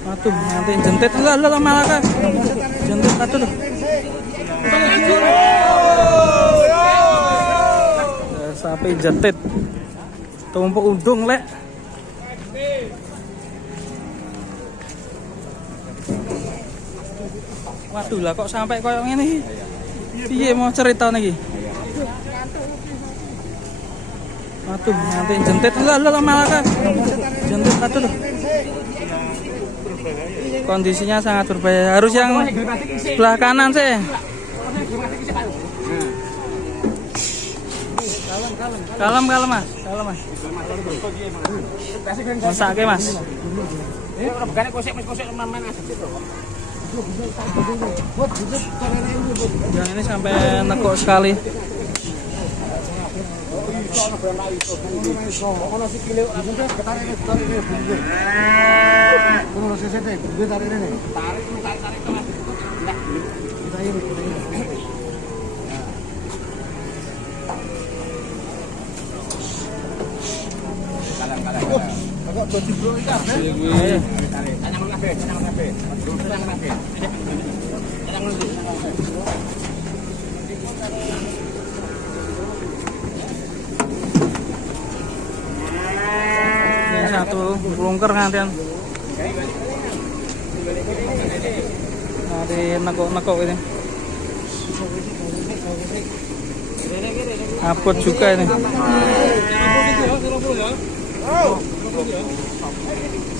Aduh, nanti jentit lah malah kan. Jentit aduh. Sapi jentit. Tumpuk undung lek. Waduh lah kok sampai koyo ngene iki. Piye mau cerita niki? Aduh, nanti jentit lah malah kan. Jentit aduh. Kondisinya sangat berbahaya. Harus yang sebelah kanan sih. Kalem mas. Masake mas. Yang ini sampai nekuk sekali. Ini satu pelungker ngantian. Nanti nekuk ini. Abot juga ini.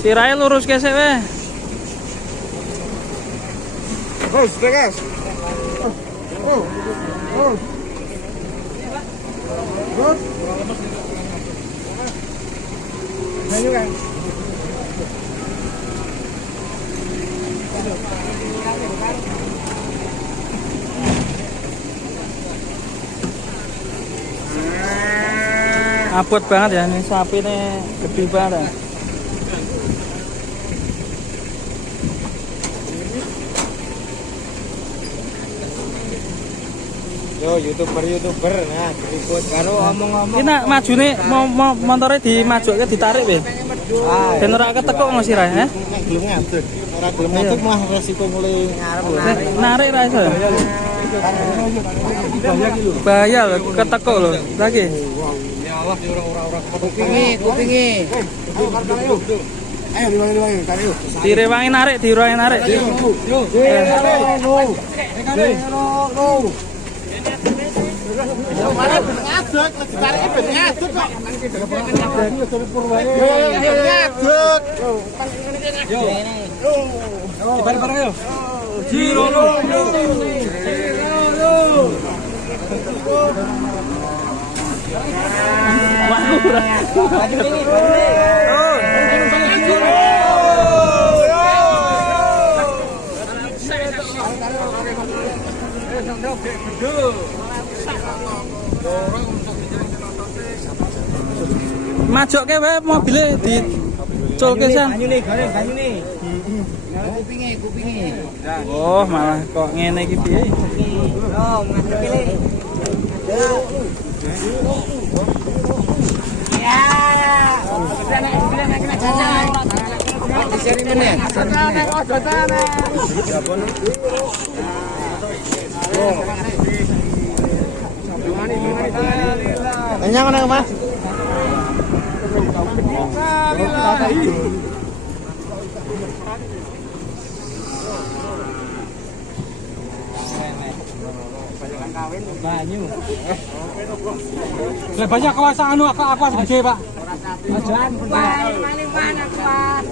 Sirahe lurus kesek weh. Terus, guys. Terus. Ayo kan. Abot banget ya, ini sapi ini gede banget ya. Yo, youtuber nah ikut karo omong-omong. Ini nak maju nih mau motornya dimajuke ditarik weh. Ben ora ketekuk ngono sirah ya. Nek gelem ngadeg, ora gelem ngadeg mah resiko mulai ngarep. Narik ra iso. Bahaya lho, ketekuk lho. Lagi. Ya Allah, ora kupingi. Ayo diwangi tarik yuk. Direwangi narik. Yo. Mana ben ngadeg, lagi tarik ben ngadeg kok. Ngadeg. Yo. Bareng-bareng yo. Jiro lo. Majokke wae mobile diculke san. Banyune. Kupingi. Oh, malah kok ngene iki piye? Oh, ngadeg iki. Ya. Kenyang kan Mas? Banyu. Banyak kawasan anu aku gede, Pak. Ajan.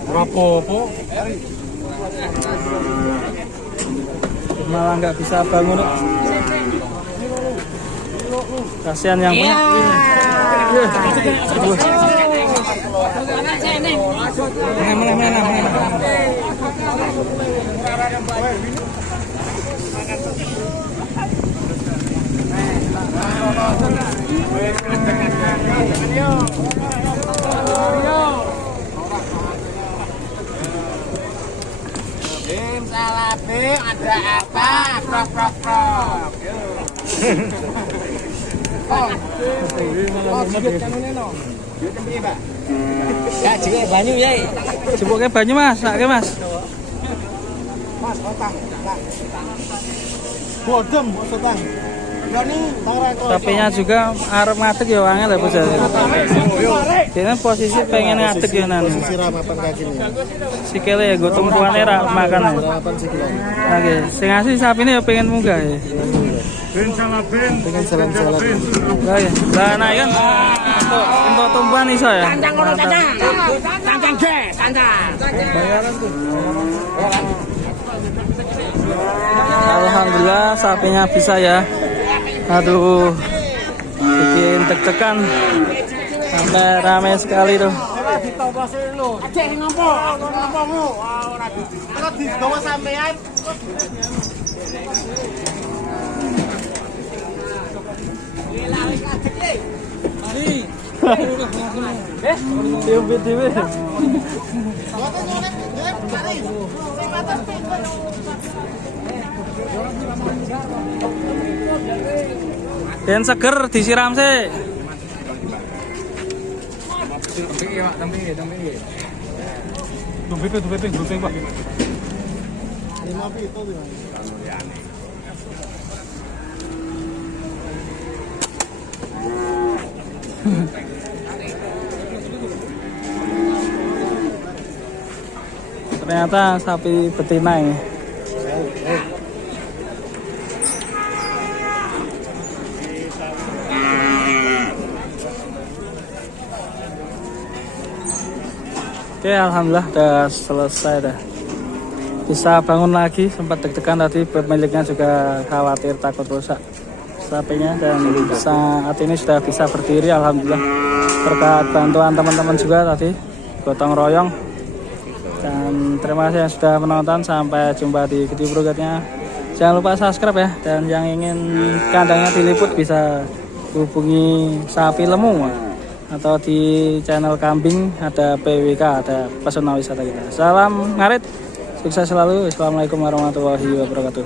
Rapopo. Malah nggak bisa bangun. Kasihan yang punya. Mana. Salate ada apa? Prok. Jebuknya banyu Mas, sak Mas. Mas, otang. Bodem, otang. Sapinya juga arep ngadeg ya angel ya bos ya. Ini posisi pengen ngadeg ya nan. Posisi ramapan kaki ini. Sikile ya gue tumpuannya rak makan ya. Ramapan sikile. Oke, sing asli sapi ini ya pengen munggah ya. Dengan salam-salam. Lah ya, lah nah kan untuk tumpuan iso ya. Cancang kono cancang. Cancang ge, cancang. Bayaran tuh. Alhamdulillah sapinya bisa ya. Aduh, bikin deg-degan sampai ramai sekali tuh. Aceh ngopo? Ngopomu? Ora Digawa sampean. Tiup-tiup. Dan seger disiram sih. Tumpeng, Pak. 5 pito tuh. Ternyata sapi betina ini. Oke, alhamdulillah udah selesai dah. Bisa bangun lagi, sempat deg-degan tadi pemiliknya juga khawatir takut rusak sapinya dan saat ini sudah bisa berdiri alhamdulillah berkat bantuan teman-teman juga tadi gotong royong. Dan terima kasih yang sudah menonton, sampai jumpa di video berikutnya. Jangan lupa subscribe ya, dan yang ingin kandangnya diliput bisa hubungi Sapi Lemu atau di channel kambing ada PWK, ada pesona wisata kita. Salam ngarit, sukses selalu. Assalamualaikum warahmatullahi wabarakatuh.